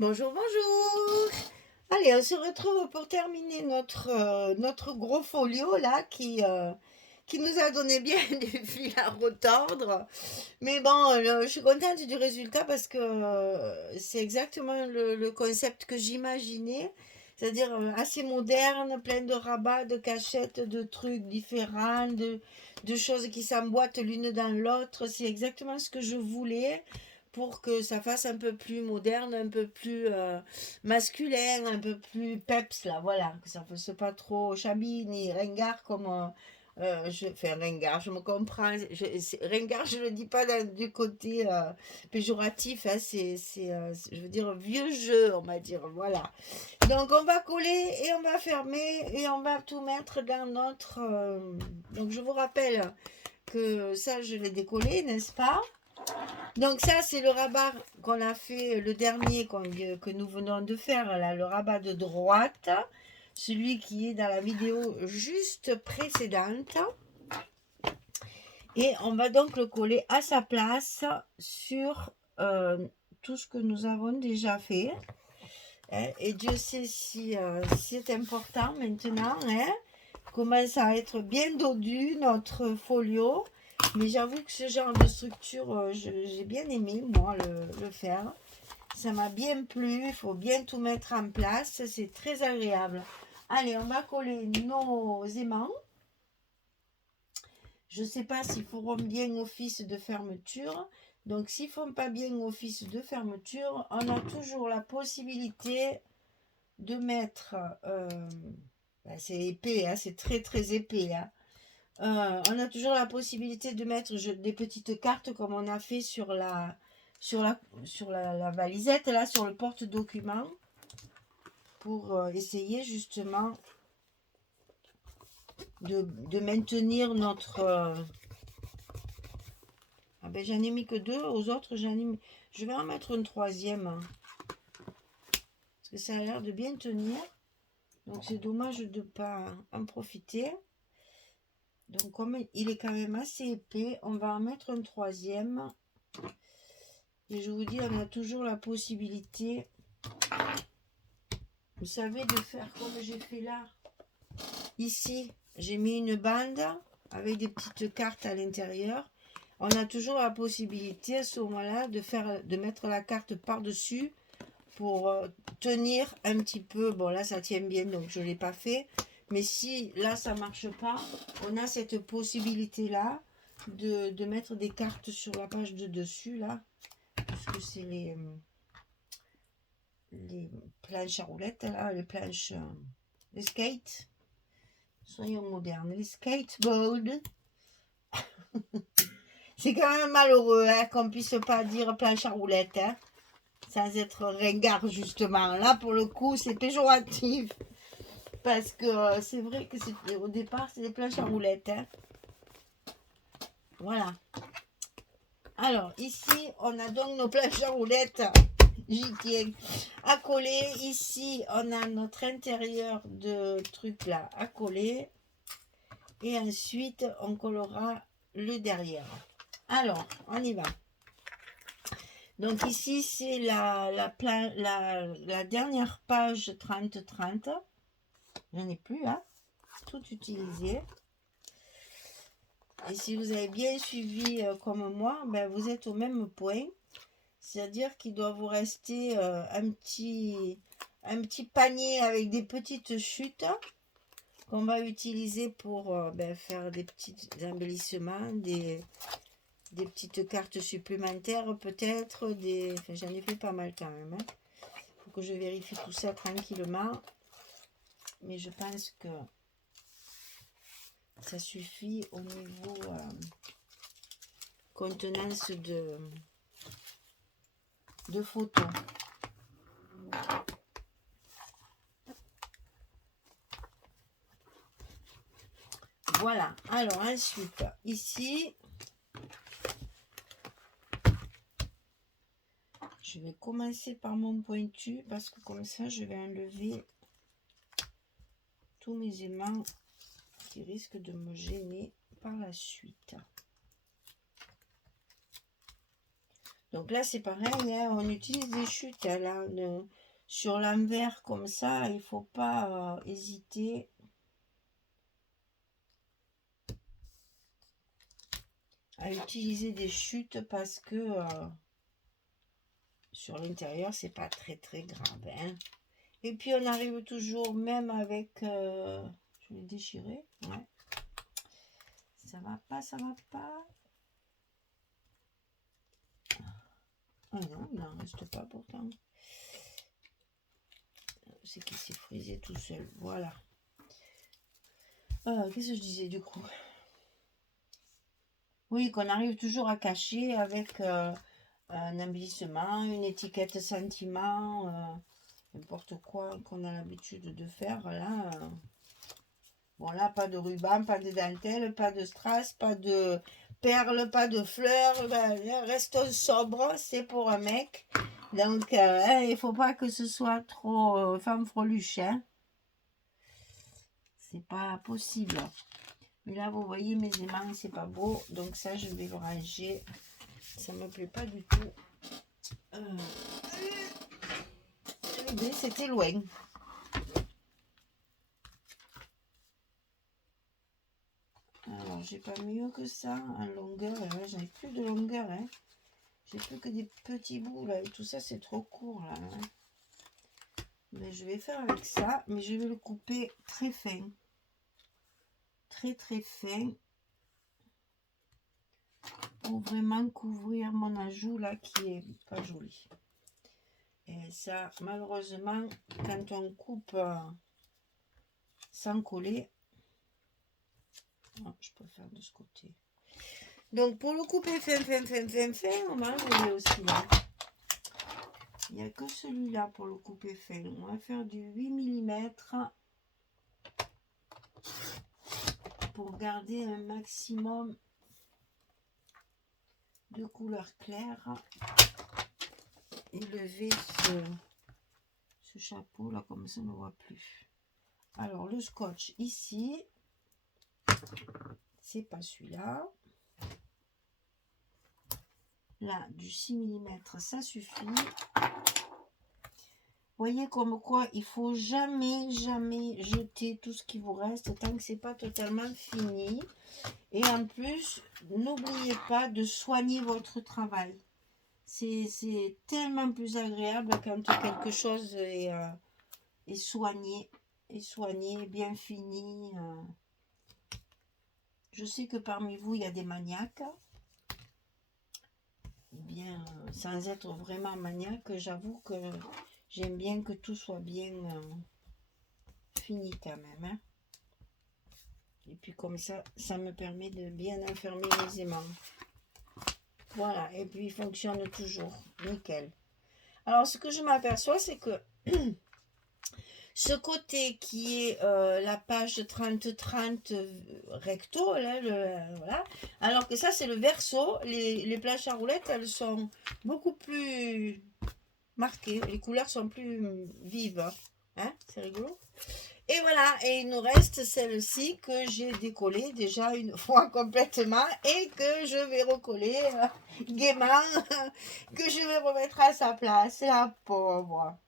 Bonjour, bonjour. Allez, on se retrouve pour terminer notre gros folio là qui nous a donné bien du fil à retordre. Mais bon, je suis contente du résultat parce que c'est exactement le concept que j'imaginais. C'est-à-dire assez moderne, plein de rabats, de cachettes, de trucs différents, de choses qui s'emboîtent l'une dans l'autre. C'est exactement ce que je voulais pour que ça fasse un peu plus moderne, un peu plus masculin, un peu plus peps là, voilà, que ça ne fasse pas trop shabby ni ringard comme enfin ringard, je me comprends, ringard je le dis pas du côté péjoratif, hein, je veux dire vieux jeu, on va dire, voilà. Donc on va coller et on va fermer et on va tout mettre dans notre... Donc je vous rappelle que ça je l'ai décollé, n'est-ce pas? Donc ça, c'est le rabat qu'on a fait, le dernier que nous venons de faire, là, le rabat de droite, celui qui est dans la vidéo juste précédente. Et on va donc le coller à sa place sur tout ce que nous avons déjà fait. Hein. Et Dieu sait si c'est important maintenant. Hein. Commence à être bien dodu notre folio. Mais j'avoue que ce genre de structure, j'ai bien aimé, moi, le faire. Ça m'a bien plu. Il faut bien tout mettre en place. C'est très agréable. Allez, on va coller nos aimants. Je ne sais pas s'ils feront bien office de fermeture. Donc, s'ils ne font pas bien office de fermeture, on a toujours la possibilité de mettre... c'est épais, hein, c'est très très épais. Hein. On a toujours la possibilité de mettre des petites cartes comme on a fait sur la valisette, là, sur le porte-document, pour essayer justement de maintenir notre... Ah ben j'en ai mis que deux, aux autres j'en ai mis... Je vais en mettre une troisième, hein, parce que ça a l'air de bien tenir. Donc c'est dommage de ne pas en profiter. Donc comme il est quand même assez épais, on va en mettre un troisième. Et je vous dis, on a toujours la possibilité, vous savez, de faire comme j'ai fait là. Ici, j'ai mis une bande avec des petites cartes à l'intérieur. On a toujours la possibilité à ce moment-là de mettre la carte par-dessus pour tenir un petit peu. Bon, là, ça tient bien, donc je ne l'ai pas fait. Mais si là, ça ne marche pas, on a cette possibilité-là de mettre des cartes sur la page de dessus, là. Parce que c'est les planches à roulettes, là, les planches, les skates. Soyons modernes. Les skateboards. C'est quand même malheureux hein, qu'on puisse pas dire planche à roulettes. Hein, sans être ringard, justement. Là, pour le coup, c'est péjoratif. Parce que c'est vrai que au départ, c'est des planches à roulettes. Hein. Voilà. Alors, ici, on a donc nos planches à roulettes. J'y tiens. À coller. Ici, on a notre intérieur de truc là à coller. Et ensuite, on collera le derrière. Alors, on y va. Donc ici, c'est la dernière page 30-30. J'en ai plus, hein. Tout utilisé. Et si vous avez bien suivi comme moi, ben, vous êtes au même point. C'est-à-dire qu'il doit vous rester un petit panier avec des petites chutes qu'on va utiliser pour faire des petits embellissements, des petites cartes supplémentaires peut-être. Enfin, j'en ai fait pas mal quand même. Hein. Faut que je vérifie tout ça tranquillement. Mais je pense que ça suffit au niveau contenance de photos. Voilà. Alors ensuite, ici, je vais commencer par mon pointu parce que comme ça, je vais enlever tous mes aimants qui risquent de me gêner par la suite. Donc là, c'est pareil, hein, on utilise des chutes hein, là, sur l'envers comme ça. Il ne faut pas hésiter. À utiliser des chutes parce que sur l'intérieur, c'est pas très grave. Hein. Et puis, on arrive toujours, même avec... je vais déchirer. Ouais. Ça va pas, ça va pas. Ah non, il n'en reste pas pourtant. C'est qu'il s'est frisé tout seul. Voilà. Qu'est-ce que je disais du coup? Oui, qu'on arrive toujours à cacher avec un embellissement, une étiquette sentiment, n'importe quoi qu'on a l'habitude de faire. Là, bon, là, pas de ruban, pas de dentelle, pas de strass, pas de perles, pas de fleurs. Ben, restons sobres, c'est pour un mec. Donc, il ne faut pas que ce soit trop fanfreluche. Hein. C'est pas possible. Mais là, vous voyez, mes aimants, c'est pas beau. Donc ça, je vais le ranger. Ça me plaît pas du tout. C'était loin. Alors, j'ai pas mieux que ça en longueur. J'en ai plus de longueur. Hein. J'ai plus que des petits bouts là. Et tout ça, c'est trop court là. Hein. Mais je vais faire avec ça. Mais je vais le couper très fin. Très fin. Pour vraiment couvrir mon ajout là qui est pas joli. Et ça, malheureusement, quand on coupe sans coller, je peux faire de ce côté. Donc, pour le couper fin, on va enlever aussi là. Il n'y a que celui-là pour le couper fin. On va faire du 8 mm pour garder un maximum de couleur claire et lever ce chapeau là, comme ça on ne voit plus. Alors, le scotch ici, c'est pas celui-là. Là, du 6 mm, ça suffit. Voyez comme quoi il faut jamais jeter tout ce qui vous reste tant que c'est pas totalement fini. Et en plus, n'oubliez pas de soigner votre travail. C'est tellement plus agréable quand quelque chose est soigné, bien fini. Je sais que parmi vous, il y a des maniaques. Eh bien, sans être vraiment maniaque, j'avoue que j'aime bien que tout soit bien fini quand même. Hein. Et puis comme ça, ça me permet de bien enfermer les aimants. Voilà, et puis il fonctionne toujours. Nickel. Alors, ce que je m'aperçois, c'est que ce côté qui est la page 30-30 recto, là, voilà. Alors que ça, c'est le verso. Les planches à roulettes, elles sont beaucoup plus marquées. Les couleurs sont plus vives. Hein, c'est rigolo. Et voilà, et il nous reste celle-ci que j'ai décollée déjà une fois complètement et que je vais recoller gaiement, que je vais remettre à sa place, la pauvre.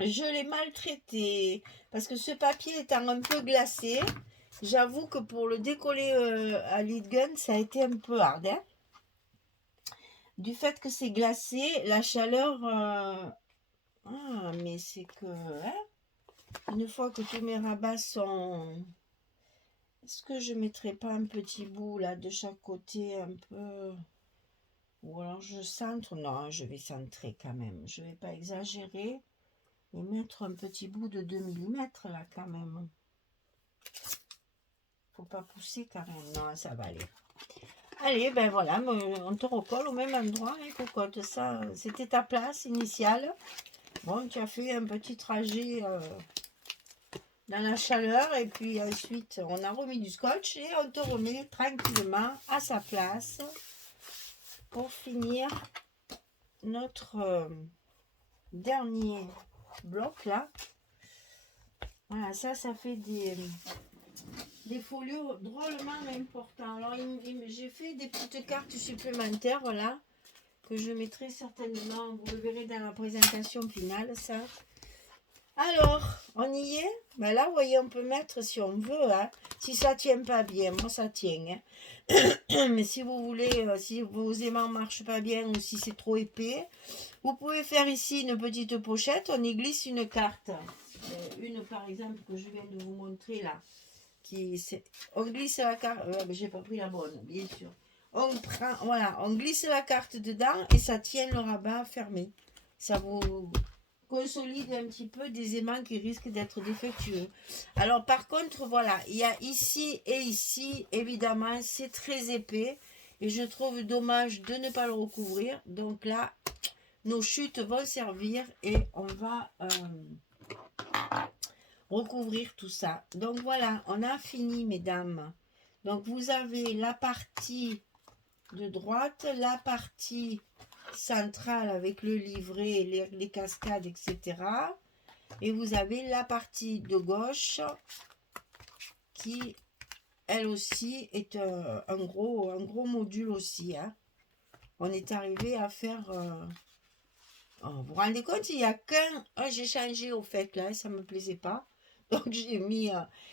Je l'ai maltraité parce que ce papier étant un peu glacé, j'avoue que pour le décoller à lead gun, ça a été un peu hard. Hein. Du fait que c'est glacé, la chaleur... Ah, mais c'est que... Hein, une fois que tous mes rabats sont... Est-ce que je ne mettrai pas un petit bout là de chaque côté un peu... Ou alors je centre? Non, je vais centrer quand même. Je ne vais pas exagérer. Et mettre un petit bout de 2 mm là quand même. Faut pas pousser quand même. Non, ça va aller. Allez, ben voilà, on te recolle au même endroit, hein, cocotte. Ça, c'était ta place initiale. Bon, tu as fait un petit trajet dans la chaleur et puis ensuite on a remis du scotch et on te remet tranquillement à sa place pour finir notre dernier bloc là. Voilà, ça fait des folios drôlement importants. Alors j'ai fait des petites cartes supplémentaires, voilà, que je mettrai certainement, vous le verrez dans la présentation finale, ça. Alors, on y est? Ben là, vous voyez, on peut mettre si on veut, hein. Si ça tient pas bien, moi ça tient, hein. Mais si vous voulez, si vos aimants marchent pas bien ou si c'est trop épais, vous pouvez faire ici une petite pochette, on y glisse une carte. Une par exemple que je viens de vous montrer là. On glisse la carte, j'ai pas pris la bonne, bien sûr. On prend, voilà, on glisse la carte dedans et ça tient le rabat fermé. Ça vous consolide un petit peu des aimants qui risquent d'être défectueux. Alors par contre, voilà, il y a ici et ici, évidemment, c'est très épais et je trouve dommage de ne pas le recouvrir. Donc là, nos chutes vont servir et on va recouvrir tout ça. Donc voilà, on a fini, mesdames. Donc vous avez la partie de droite, la partie centrale avec le livret, les cascades, etc. Et vous avez la partie de gauche qui, elle aussi, est un gros module aussi. Hein. On est arrivé à faire... vous vous rendez compte, il n'y a qu'un... j'ai changé au fait, là, ça ne me plaisait pas. Donc j'ai mis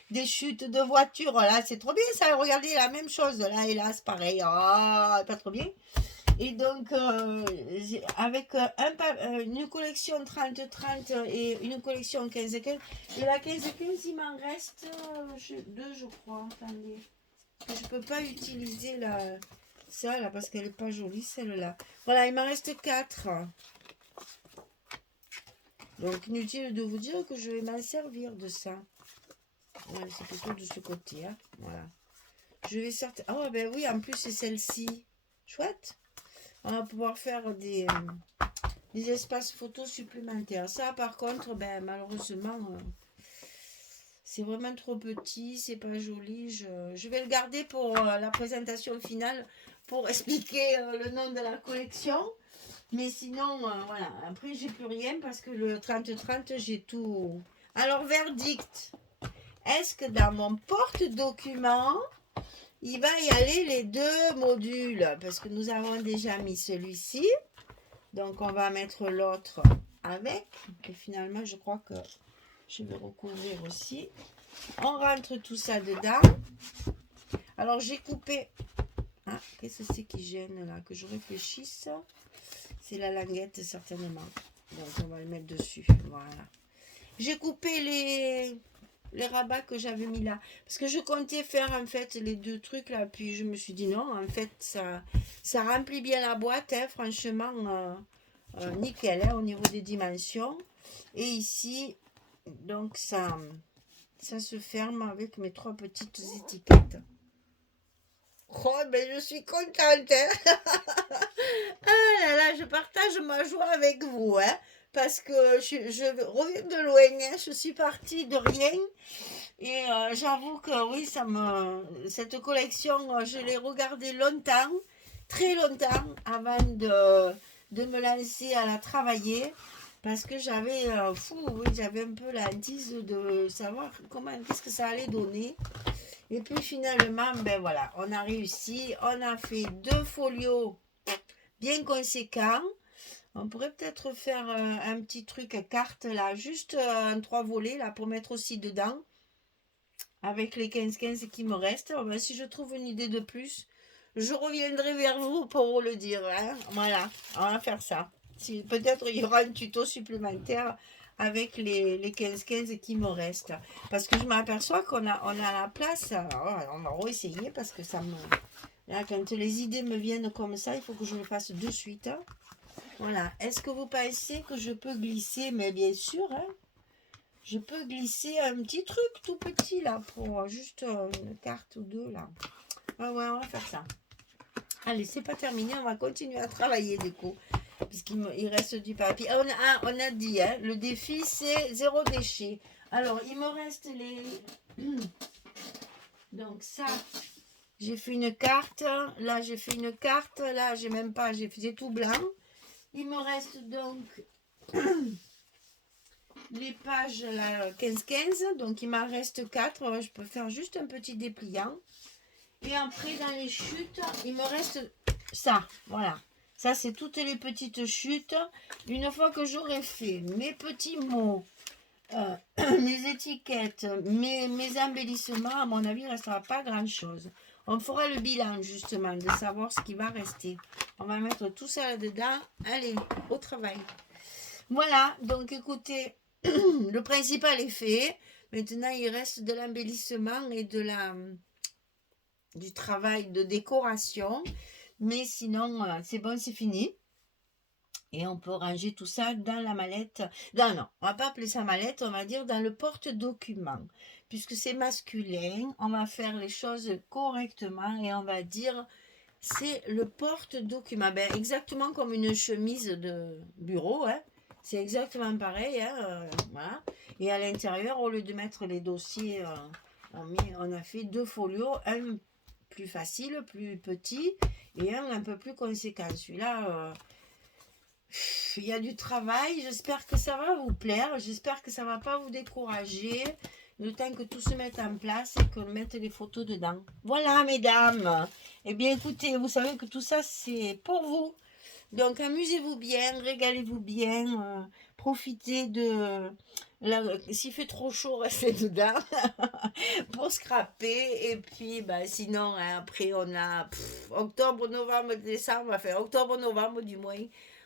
des chutes de voiture, là, c'est trop bien ça, regardez la même chose, là et là, c'est pareil, pas trop bien. Et donc, avec une collection 30-30 et une collection 15-15, et la 15-15, il m'en reste deux, je crois, attendez. Je peux pas utiliser ça, là, parce qu'elle n'est pas jolie, celle-là. Voilà, il m'en reste 4. Donc, inutile de vous dire que je vais m'en servir de ça. Ouais, c'est plutôt de ce côté. Hein. Voilà. Je vais sortir. Oh, ben oui, en plus, c'est celle-ci. Chouette. On va pouvoir faire des espaces photos supplémentaires. Ça, par contre, ben, malheureusement, c'est vraiment trop petit. C'est pas joli. Je vais le garder pour la présentation finale pour expliquer le nom de la collection. Mais sinon, voilà. Après, j'ai plus rien parce que le 30-30, j'ai tout. Alors, verdict. Est-ce que dans mon porte-document, il va y aller les deux modules? Parce que nous avons déjà mis celui-ci. Donc, on va mettre l'autre avec. Et finalement, je crois que je vais recouvrir aussi. On rentre tout ça dedans. Alors, j'ai coupé... Ah, qu'est-ce que c'est qui gêne là? Que je réfléchisse. C'est la languette certainement. Donc on va le mettre dessus. Voilà. J'ai coupé les rabats que j'avais mis là. Parce que je comptais faire en fait les deux trucs là. Puis je me suis dit non, en fait ça remplit bien la boîte. Hein, franchement, nickel hein, au niveau des dimensions. Et ici, donc ça se ferme avec mes 3 petites étiquettes. Oh, ben je suis contente. Hein. Ah là là, je partage ma joie avec vous. Hein, parce que je reviens de loin. Hein, je suis partie de rien. Et j'avoue que oui, cette collection, je l'ai regardée longtemps, très longtemps, avant de me lancer à la travailler. Parce que j'avais j'avais un peu la hantise de savoir qu'est-ce que ça allait donner. Et puis finalement, ben voilà, on a réussi. On a fait 2 folios bien conséquents. On pourrait peut-être faire un petit truc à carte là, juste en 3 volets là pour mettre aussi dedans. Avec les 15-15 qui me restent. Ben, si je trouve une idée de plus, je reviendrai vers vous pour vous le dire. Hein. Voilà, on va faire ça. Peut-être il y aura un tuto supplémentaire avec les 15-15 qui me restent. Parce que je m'aperçois qu'on a la place. Alors, on va essayer parce que ça me... Là, quand les idées me viennent comme ça, il faut que je le fasse de suite. Hein. Voilà. Est-ce que vous pensez que je peux glisser? Mais bien sûr, hein. Je peux glisser un petit truc tout petit là pour juste une carte ou deux là. Ah ouais, on va faire ça. Allez, c'est pas terminé, on va continuer à travailler du coup. Puisqu'il reste du papier. On a dit, hein, le défi c'est 0 déchet. Alors, il me reste les... Donc ça, j'ai fait une carte. Là, j'ai fait une carte. Là, j'ai même pas, j'ai fait tout blanc. Il me reste donc... les pages là 15-15, donc il m'en reste 4, je peux faire juste un petit dépliant. Et après dans les chutes, il me reste ça, voilà. Ça, c'est toutes les petites chutes. Une fois que j'aurai fait mes petits mots, mes étiquettes, mes embellissements, à mon avis, il ne restera pas grand-chose. On fera le bilan, justement, de savoir ce qui va rester. On va mettre tout ça là-dedans. Allez, au travail. Voilà, donc écoutez, le principal est fait. Maintenant, il reste de l'embellissement et du travail de décoration. Mais sinon, c'est bon, c'est fini. Et on peut ranger tout ça dans la mallette. Non, non, on va pas appeler ça mallette, on va dire dans le porte-document. Puisque c'est masculin, on va faire les choses correctement et on va dire c'est le porte-document. Ben, exactement comme une chemise de bureau, hein. C'est exactement pareil, hein, voilà. Et à l'intérieur, au lieu de mettre les dossiers, on a fait 2 folios, un plus facile, plus petit, et un peu plus conséquent. Celui-là, il y a du travail, j'espère que ça va vous plaire, j'espère que ça ne va pas vous décourager, le temps que tout se mette en place et qu'on mette les photos dedans. Voilà, mesdames. Eh bien, écoutez, vous savez que tout ça, c'est pour vous. Donc, amusez-vous bien, régalez-vous bien, profitez de... S'il fait trop chaud, restez dedans pour scraper. Et puis, bah, sinon, hein, après, on a octobre, novembre, décembre, enfin octobre, novembre du moins.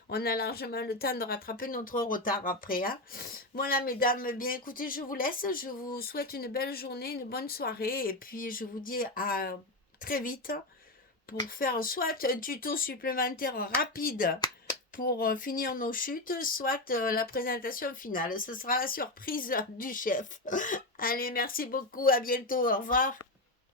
On a largement le temps de rattraper notre retard après. Hein. Voilà, mesdames, bien écoutez, je vous laisse. Je vous souhaite une belle journée, une bonne soirée. Et puis, je vous dis à très vite pour faire soit un tuto supplémentaire rapide pour finir nos chutes, soit la présentation finale. Ce sera la surprise du chef. Allez, merci beaucoup, à bientôt, au revoir.